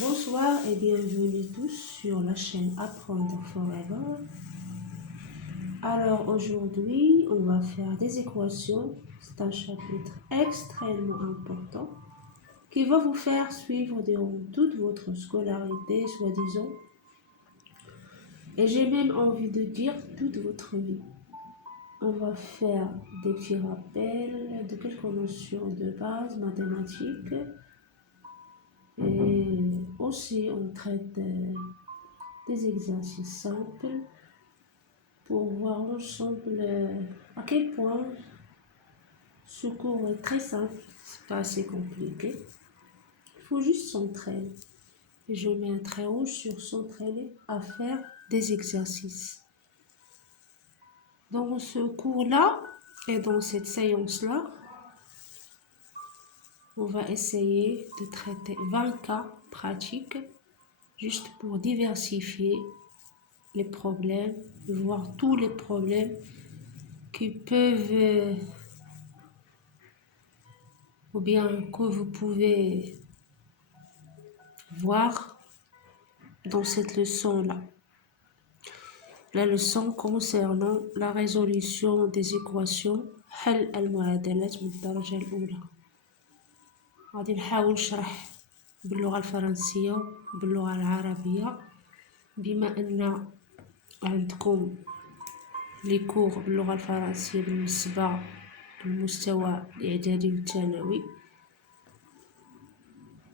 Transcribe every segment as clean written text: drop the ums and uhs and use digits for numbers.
Bonsoir et bienvenue tous sur la chaîne Apprendre Forever. Alors aujourd'hui, on va faire des équations. C'est un chapitre extrêmement important qui va vous faire suivre durant toute votre scolarité, soi-disant. Et j'ai même envie de dire toute votre vie. On va faire des petits rappels de quelques notions de base mathématiques. Et aussi, on traite des exercices simples pour voir ensemble à quel point ce cours est très simple, c'est pas assez compliqué. Il faut juste s'entraîner. Et je mets un trait rouge sur s'entraîner à faire des exercices. Dans ce cours-là et dans cette séance-là, on va essayer de traiter 20 cas pratiques juste pour diversifier les problèmes, voir tous les problèmes qui peuvent ou bien que vous pouvez voir dans cette leçon-là. La leçon concernant la résolution des équations حل المعادلات من الدرجة الأولى. غادي نحاول نشرح باللغة الفرنسية وباللغة العربية بما أن عندكم لي كور باللغة الفرنسية بالنسبة للمستوى الإعدادي والثانوي.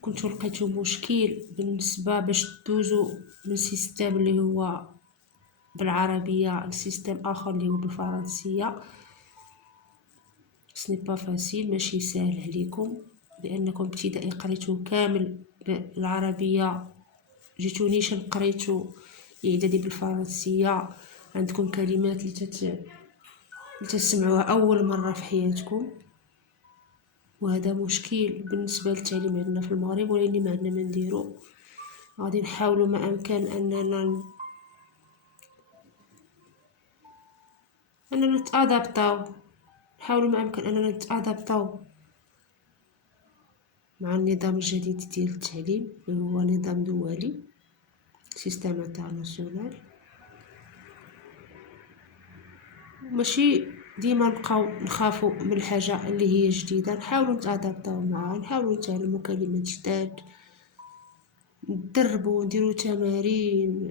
كنتو لقيتو مشكل بالنسبة باش تدوزو من سيستم اللي هو بالعربية لسيستم آخر اللي هو بالفرنسية. سني با فاسيل، ماشي ساهل عليكم لأنكم ابتدائي قريتو كامل بالعربية، جيتو نيشان قريتو إعدادي بالفرنسية، عندكم كلمات اللي تسمعوها أول مرة في حياتكم، وهذا مشكل بالنسبة للتعليم عندنا في المغرب، ولكن ما عندنا ما نديرو. غادي نحاولوا ما أمكن أننا نتأدابطاو، نحاولوا ما أمكن أننا نتأدابطاو مع النظام الجديد ديال التعليم اللي هو نظام دولي سيستم انترناسيونال. ماشي ديما نبقاو نخافوا من الحاجه اللي هي جديده، نحاولوا نتأدابطاو معها، نحاولوا نتعلموا كلمات جداد، ندربوا، نديروا تمارين،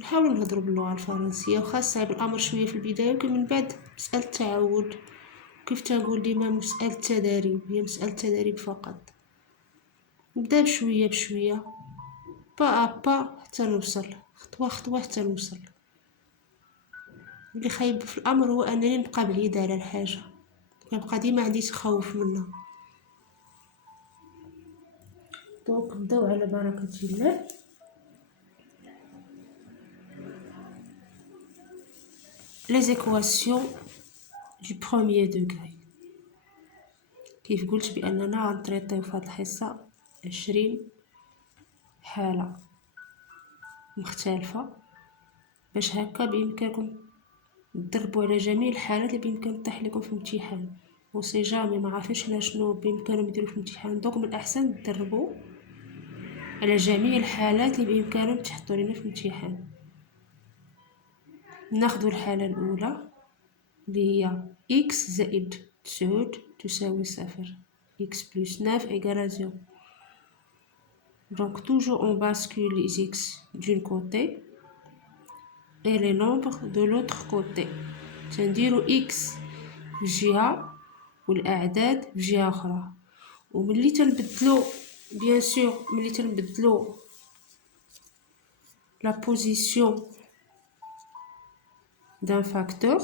نحاولوا نهضروا باللغه الفرنسيه. وخاصه بالامر شويه في البدايه، ولكن من بعد مساله التعود، كيف تنقول ديما مساله التدريب، هي مساله تدريب فقط. نبدا بشويه بشويه، با با حتى نوصل، خطوه خطوه حتى نوصل. اللي خايب في الامر هو انني نبقى بعيده على الحاجه، كنبقى ديما عندي تخوف منها. دونك نبداو على بركه الله. les équations du premier degré. كيف قلت باننا غنطريطيو في هاد الحصه 20 حاله مختلفه باش هكا بامكانكم تدربوا على جميع الحالات اللي بامكان تطيح لكم في الامتحان. وسي جامي ما عارفينش لا شنو بامكانهم يديروا في الامتحان، دونك من الاحسن تدربوا على جميع الحالات اللي بامكانهم تحطوا لنا في الامتحان. ناخذ الحاله الاولى اللي هي x زائد 9 تساوي 0. x plus 9 égale à 0. Donc toujours on bascule les x d'un côté et les nombres de l'autre côté. تنديرو x في جهة والأعداد في جهة أخرى. وملي تنبدلو bien sûr ملي تنبدلو la position d'un facteur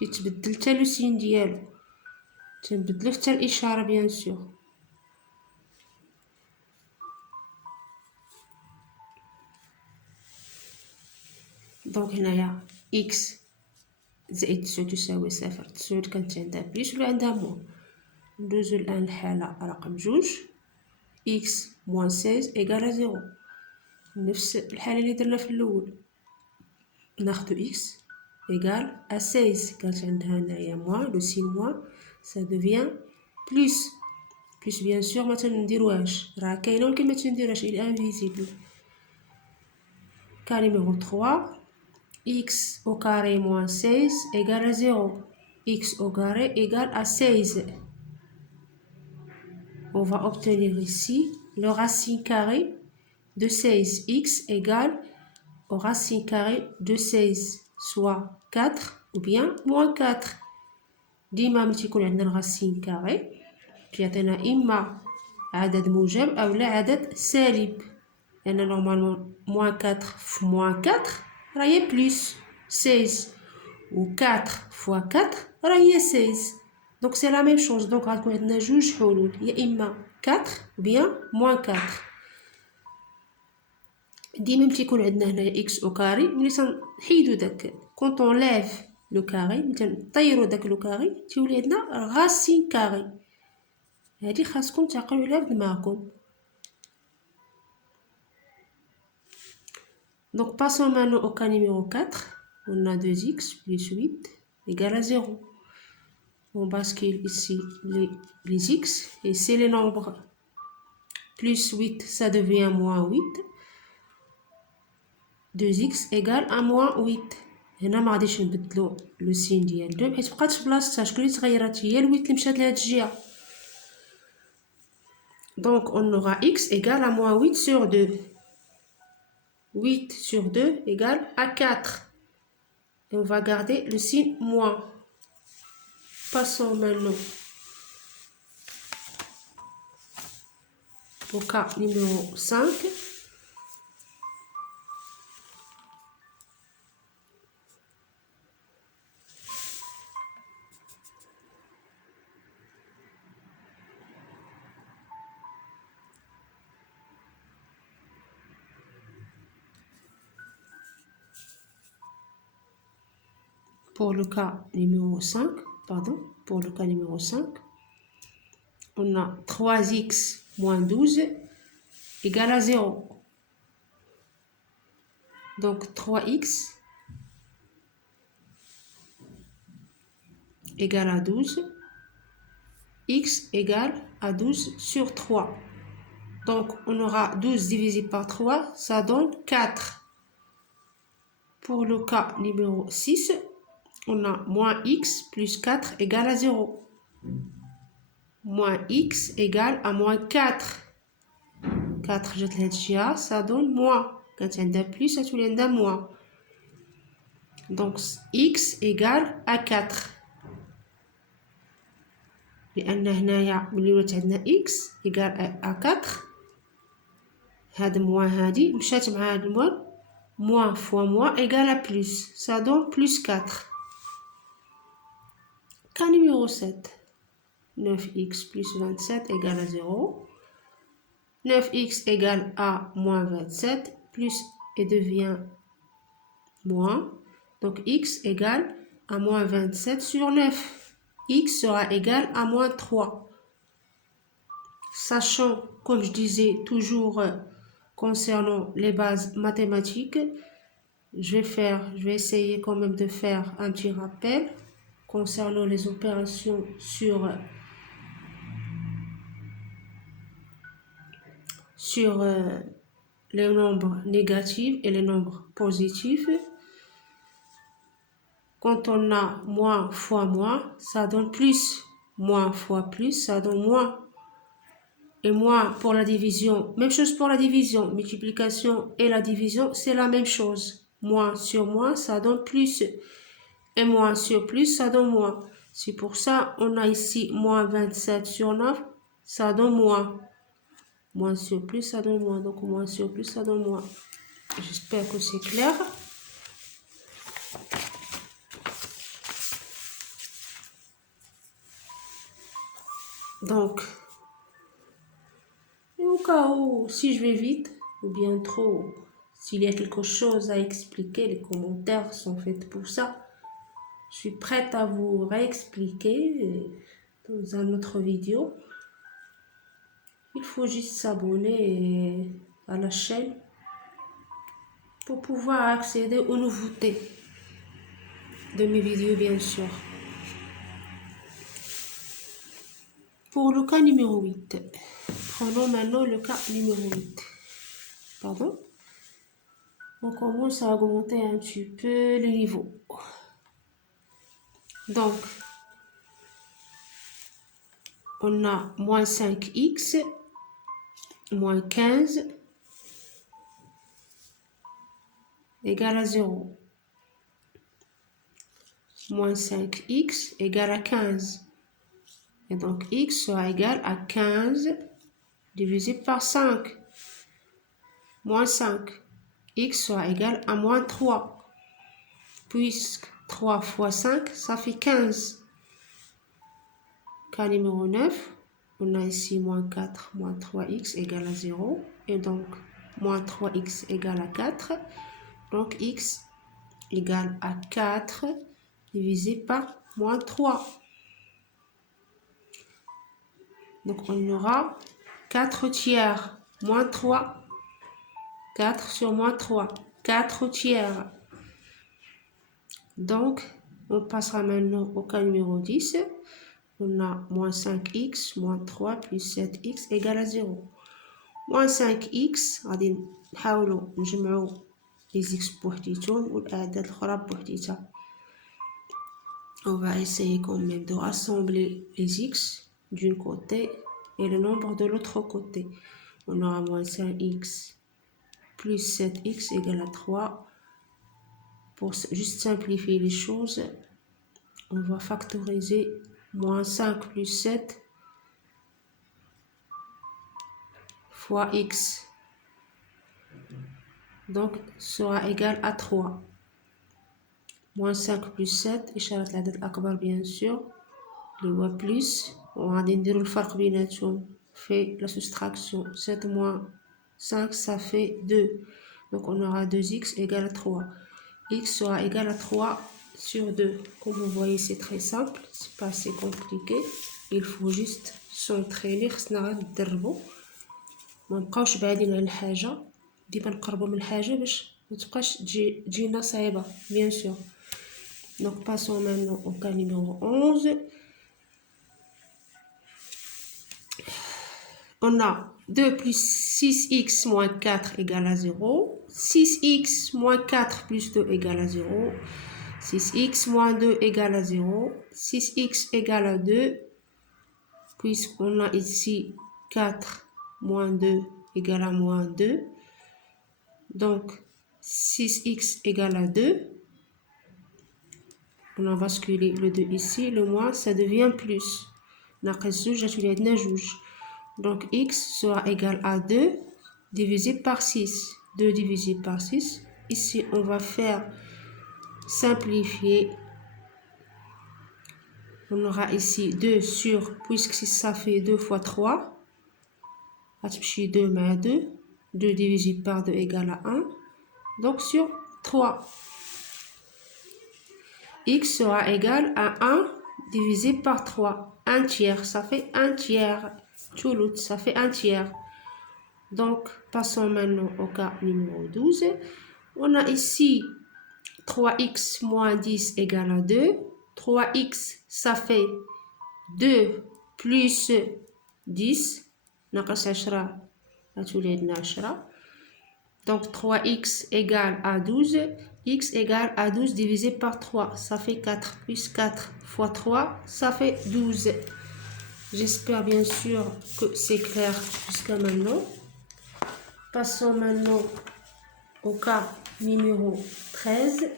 تيتبدل حتى لو سين ديالو، تنبدلو حتى الإشارة bien sûr. دونك هنايا x زائد 9 تساوي 0. 9 كانت عندها بليس ولا عندها موان. ندوزو الآن الحالة رقم 2 x moins 16 égale à 0. نفس الحالة اللي درنا في الأول، ناخدو x égale à 16. كانت عندها هنايا موان، لو سين موان ça devient plus. plus bien sûr ما تنديروهاش راه كاينه ولكن ما تنديروهاش il est invisible. Cas numéro 3, x au carré moins 16 égale à 0. X au carré égale à 16. On va obtenir ici le racine carrée de 16x égale au racine carrée de 16, soit 4 ou bien moins 4. ديما ملي تيكون عندنا الراسين كاري كيعطينا إما عدد موجب أو لا عدد سالب، لأن نورمالمون moins 4 في moins 4 راهي بلس 16 و 4 fois 4 راهي 16. دونك سي لا ميم شوز. دونك غتكون عندنا جوج حلول، يا إما 4 ou bien moins 4. ديما ملي تيكون عندنا هنايا x au carré ملي تنحيدو داك quand on lève le carré ملي تنطيرو داك لو كاري تيولي عندنا racine carré. هادي خاصكم تعقلوا عليها بدماغكم. Donc passons maintenant au cas numéro 4. On a 2x plus 8 égale à 0. On bascule ici les x et c'est les nombres. Plus 8 ça devient moins 8. 2x égale à moins 8. هنا ما غاديش نبدلو لو سين ديال 2 حيت بقات في بلاصتها. شكون اللي تغيرات؟ هي ال 8 اللي مشات لهاد الجهه. Donc on aura x égale à moins 8 sur 2. 8 sur 2 égale à 4. Et on va garder le signe moins. Passons maintenant au cas numéro 5. Pour le cas numéro 5, on a 3x moins 12 égale à 0. Donc 3x égale à 12. X égale à 12 sur 3. Donc on aura 12 divisé par 3, ça donne 4. Pour le cas numéro 6, on a moins x plus 4 égale à 0. Moins x égale à moins 4. 4 جات لهاد الجهة ça donne moins. كانت عندها plus غتولي عندها moins. Donc x égale à 4. لأن هنايا ملي ولات عندنا x égale à 4 هاد moins هادي مشات مع هاد الموان. Moins fois moins égale à plus. Ça donne plus 4. Cas numéro 7. 9x plus 27 égale à 0. 9x égale à moins 27. Plus et devient moins. Donc x égale à moins 27 sur 9. X sera égal à moins 3. Sachant, comme je disais toujours concernant les bases mathématiques, je vais essayer quand même de faire un petit rappel concernant les opérations sur les nombres négatifs et les nombres positifs. Quand on a moins fois moins, ça donne plus. Moins fois plus, ça donne moins. Et moins pour la division. Même chose pour la division. Multiplication et la division, c'est la même chose. Moins sur moins, ça donne plus. Et moins sur plus, ça donne moins. C'est pour ça on a ici moins 27 sur 9, ça donne moins. Moins sur plus, ça donne moins. Donc moins sur plus, ça donne moins. J'espère que c'est clair. Donc, et au cas où, si je vais vite, ou bien trop, s'il y a quelque chose à expliquer, les commentaires sont faits pour ça. Je suis prête à vous réexpliquer dans une autre vidéo. Il faut juste s'abonner à la chaîne pour pouvoir accéder aux nouveautés de mes vidéos, bien sûr. Pour le cas numéro 8, prenons maintenant le cas numéro 8. Pardon. On commence à augmenter un petit peu le niveau. Donc, on a moins 5x, moins 15, égale à 0. Moins 5x égale à 15. Et donc, x sera égal à 15 divisé par 5. Moins 5. X sera égal à moins 3. Puisque 3 fois 5, ça fait 15. Cas numéro 9, on a ici moins 4, moins 3x égale à 0. Et donc, moins 3x égale à 4. Donc, x égale à 4 divisé par moins 3. Donc, on aura 4 tiers, moins 3. 4 sur moins 3, 4 tiers. Donc, on passera maintenant au cas numéro 10. On a moins 5x, moins 3 plus 7x égale à 0. Moins 5x, غادي نحاولوا نجمعوا les x بوحديتهم والأعداد الأخرى بوحديتها. On va essayer quand même de rassembler les x d'un côté et le nombre de l'autre côté. On aura moins 5x plus 7x égale à 3. Pour juste simplifier les choses, on va factoriser moins 5 plus 7 fois x. Donc, sera égal à 3. Moins 5 plus 7, إشارة العدد الأكبر bien sûr, اللي هو plus, وغادي نديرو الفرق بيناتهم في la soustraction. 7 moins 5, ça fait 2. Donc, on aura 2x égale à 3. X sera égal à 3 sur 2. Comme vous voyez, c'est très simple, c'est pas assez compliqué. Il faut juste s'entraîner. خصنا غير ندربو ما نبقاوش بعيدين على الحاجه، ديما نقربوا من الحاجه باش ما تبقاش تجينا صعيبه bien sûr. Donc passons maintenant au cas numéro 11. On a 2 plus 6x moins 4 égale à 0. 6x moins 4 plus 2 égale à 0. 6x moins 2 égale à 0. 6x égale à 2. Puisqu'on a ici 4 moins 2 égale à moins 2. Donc 6x égale à 2. On a basculé le 2 ici. Le moins, ça devient plus. Donc x sera égal à 2 divisé par 6. 2 divisé par 6. Ici, on va faire simplifier. On aura ici 2 sur, puisque ça fait 2 fois 3. 2 mais 2. 2 divisé par 2 égale à 1. Donc sur 3. X sera égal à 1 divisé par 3. 1 tiers, ça fait 1 tiers. Toulout, ça fait 1 tiers. Donc, passons maintenant au cas numéro 12. On a ici 3x moins 10 égale à 2. 3x, ça fait 2 plus 10. ناقص 10 غتولي عندنا 10. Donc 3x égale à 12. X égale à 12 divisé par 3. Ça fait 4. Plus 4 fois 3, ça fait 12. J'espère bien sûr que c'est clair jusqu'à maintenant. Passons maintenant au cas numéro 13.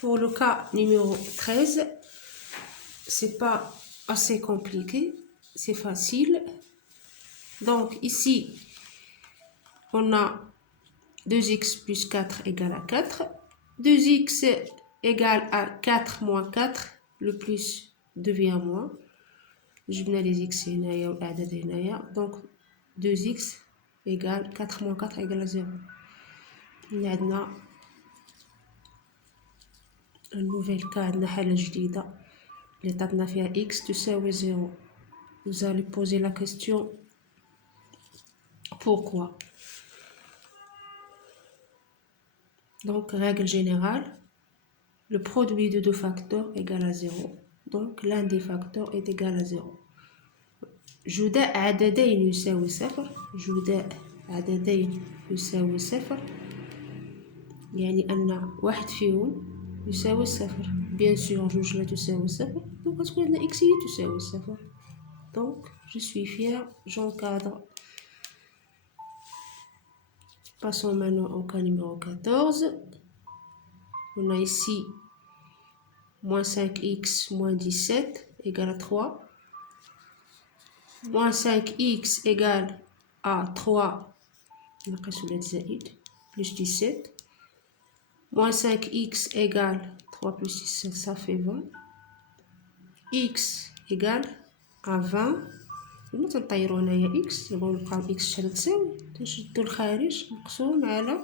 Pour le cas numéro 13, c'est pas assez compliqué, c'est facile. Donc ici, on a 2x plus 4 égale à 4. 2x égale à 4 moins 4. Le plus devient moins. Je mets les x هنايا. Donc 2x égale 4 moins 4 égale à 0. Il y a un nouvel cas, عندنا حالة جديدة اللي عطاتنا فيها x تساوي 0. Vous allez poser la question pourquoi. Donc, règle générale, le produit de deux facteurs égale à 0. Donc, l'un des facteurs est égal à 0. جداء عددين يساوي صفر. جداء عددين يساوي صفر يعني أن واحد فيهم يساوي صفر. بيان سور جوج لا تساوي صفر، دونك غتكون عندنا إكس هي تساوي صفر. دونك جو سوي فير، j'encadre. Passons maintenant au cas numéro 14. On a ici moins 5x moins 17 égale à 3. Moins 5x égale à 3 plus 17. Moins 5x égale 3 plus 17, ça fait 20. X égale à 20. لما تنطيرو هنايا x نبغيو نلقاو x شحال تساوي، تنشدو الخارج مقسوم على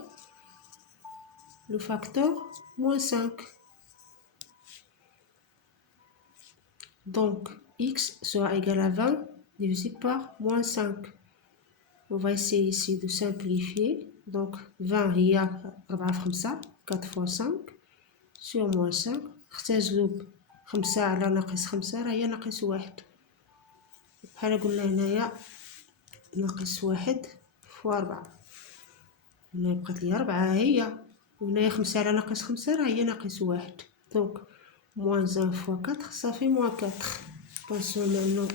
le facteur moins 5. Donc x sera égal à 20 divisé par moins 5. On va essayer ici de simplifier. Donc 20 هي 4 في 5 4 fois 5 sur moins 5. اختزلو 5 على ناقص 5 راه هي ناقص 1. بحال قلنا هنايا ناقص 1 فوا 4. هنا بقات لي 4 هي، وهنايا 5 على ناقص 5 راه هي ناقص 1. دونك moins 1 fois 4 ça fait moins 4. Passons maintenant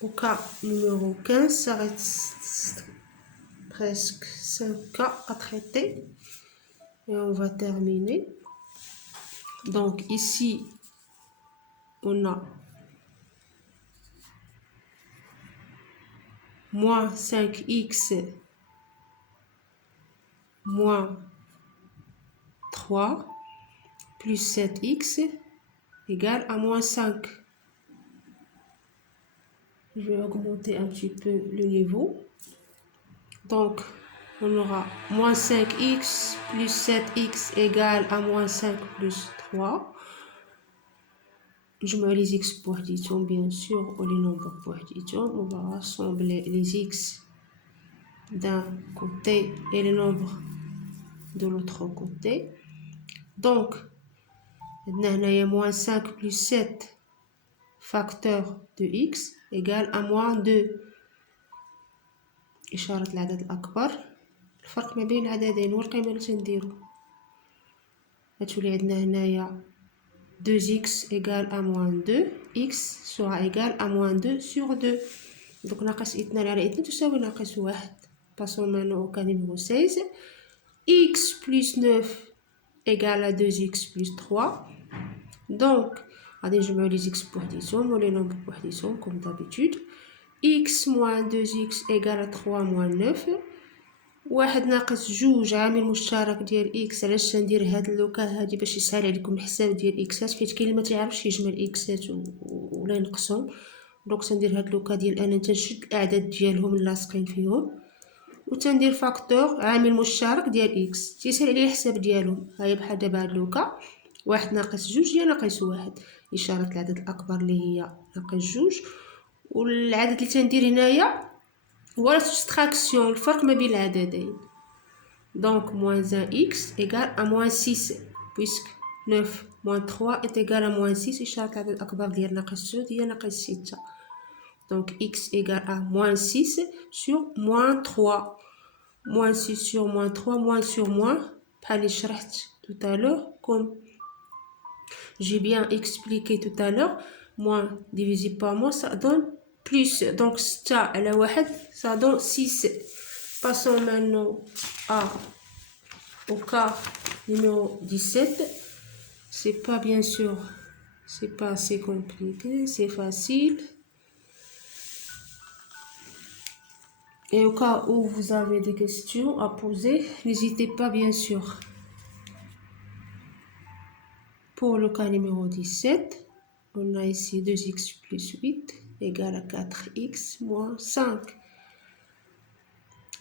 au cas numéro 15. Ça reste presque 5 cas à traiter et on va terminer. Donc ici on a moins 5x moins 3 plus 7x égale à moins 5. Je vais augmenter un petit peu le niveau. Donc, on aura moins 5x plus 7x égale à moins 5 plus 3. Je mets les x pour addition, bien sûr, ou les nombres pour addition. On va rassembler les x d'un côté et les nombres de l'autre côté. Donc, on a moins 5 plus 7 facteur de x égale à moins 2. إشارة العدد الأكبر. الفرق ما بين العددين هو القيمة اللي تنديرو. غتولي عندنا هنايا 2x égale à moins 2. x sera égal à moins 2 sur 2. Donc ناقص 2 على 2 تساوي ناقص 1. Passons maintenant au cas numéro 16. x plus 9 égale à 2x plus 3. Donc, allez, je mets les x pour addition, les nombres pour addition, comme d'habitude. x moins 2x égale à 3 moins 9. واحد ناقص جوج عامل مشترك ديال اكس. علاش تندير هاد اللوكا هادي باش يسهل عليكم الحساب ديال اكسات، حيت كاين اللي ما تعرفش يجمع اكسات ولا ينقصهم. دونك تندير هاد اللوكا ديال انا تنشد الاعداد ديالهم اللاصقين فيهم وتندير فاكتور عامل مشترك ديال اكس تيسهل عليا الحساب ديالهم. هاي بحال دابا هاد اللوكا واحد ناقص جوج هي ناقص واحد، اشاره العدد الاكبر اللي هي ناقص جوج، والعدد اللي تندير هنايا هو la soustraction الفرق ما بين العددين. Donc moins 1x égale à moins 6 puisque 9 moins 3 est égal à moins 6. إشارة العدد الأكبر ديال ناقص جوج هي ناقص 6. Donc x égale à moins 6 sur moins 3. Moins 6 sur moins 3 moins sur moins بحال اللي شرحت tout à l'heure comme j'ai bien expliqué tout à l'heure. Moins divisé par moins ça donne plus. Donc 6 على 1 ça donne 6. Passons maintenant au cas numéro 17. C'est pas bien sûr, c'est pas assez compliqué, c'est facile. Et au cas où vous avez des questions à poser, n'hésitez pas bien sûr. Pour le cas numéro 17, on a ici 2x plus 8 égale à 4x moins 5.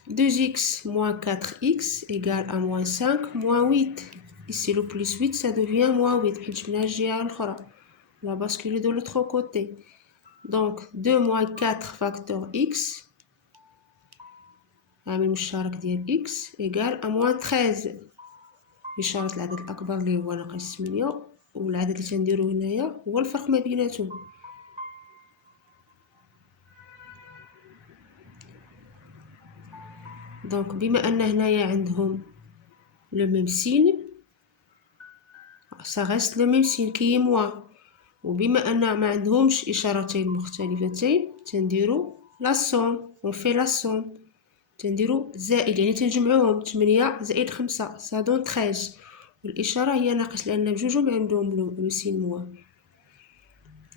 2x moins 4x égale à moins 5 moins 8. Ici le plus 8 ça devient moins 8. On va basculer de l'autre côté. Donc 2 moins 4 facteur x عامل مشترك ديال x égale à moins 13. إشارة العدد الأكبر اللي هو ناقص 8 والعدد اللي تنديرو هنايا هو الفرق ما بيناتهم. دونك بما أن هنايا عندهم لو ميم سين ça reste le même signe qui est moins. وبما أن ما عندهمش إشارتين مختلفتين تنديرو لا سوم on fait la somme تنديرو زائد يعني تنجمعوهم 8 زائد 5 ça donne 13 والإشارة هي ناقص لأن بجوجهم عندهم le signe moins.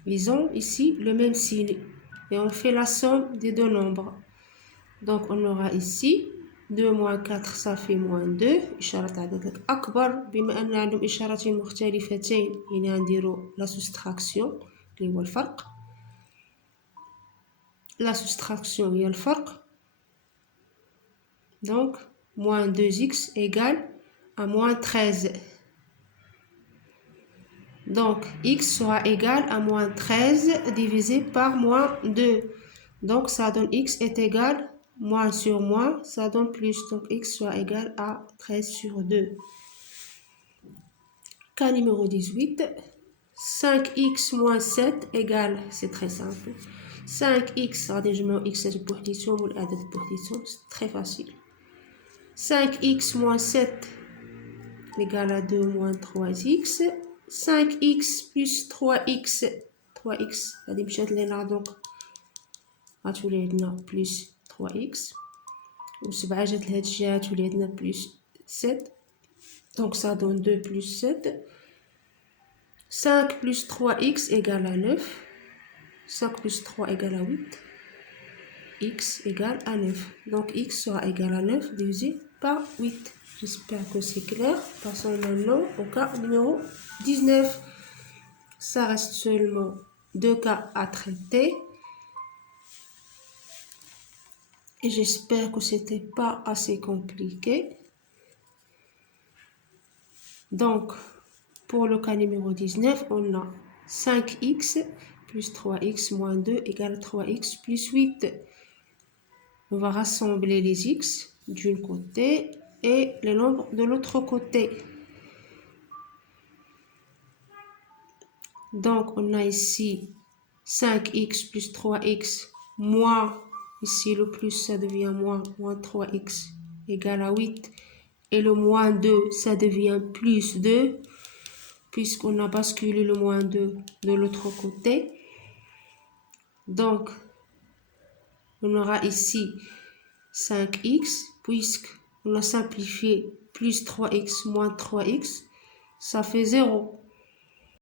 Ils ont ici le même signe et on fait la somme des deux nombres. Donc on aura ici 2 moins 4 ça fait moins 2 إشارة العدد الأكبر. بما أن عندهم إشارتين مختلفتين يعني نديرو لا soustraction اللي هو الفرق. لا soustraction هي الفرق. Donc moins 2x égale à moins 13. Donc x sera égal à moins 13 divisé par moins 2. Donc ça donne x est égal moins sur moins, ça donne plus. Donc x soit égal à 13 sur 2. Cas numéro 18. 5x moins 7 égale, c'est très simple. 5x, x est بوحديتهم والعدد بوحديتهم, c'est très facile. 5x moins 7 égale à 2 moins 3x. 5x plus 3x, 3x, هذه مشات لينا دونك غتولي عندنا بلس 3x و7 جات لهاد الجهة تولي عندنا بلس 7 دونك ça donne 2 plus 7. 5 plus 3x égale à 9. 5 plus 3 égale à 8. X égale à 9. Donc x sera égal à 9 divisé par 8. J'espère que c'est clair. Passons maintenant au cas numéro 19. Ça reste seulement 2 cas à traiter. Et j'espère que c'était pas assez compliqué. Donc, pour le cas numéro 19, on a 5x plus 3x moins 2 égale 3x plus 8. On va rassembler les x d'un côté et les nombres de l'autre côté. Donc, on a ici 5x plus 3x moins, ici le plus ça devient moins 3x égale à 8. Et le moins 2, ça devient plus 2, puisqu'on a basculé le moins 2 de l'autre côté. Donc, on aura ici 5x, puisqu'on a simplifié plus 3x moins 3x, ça fait 0.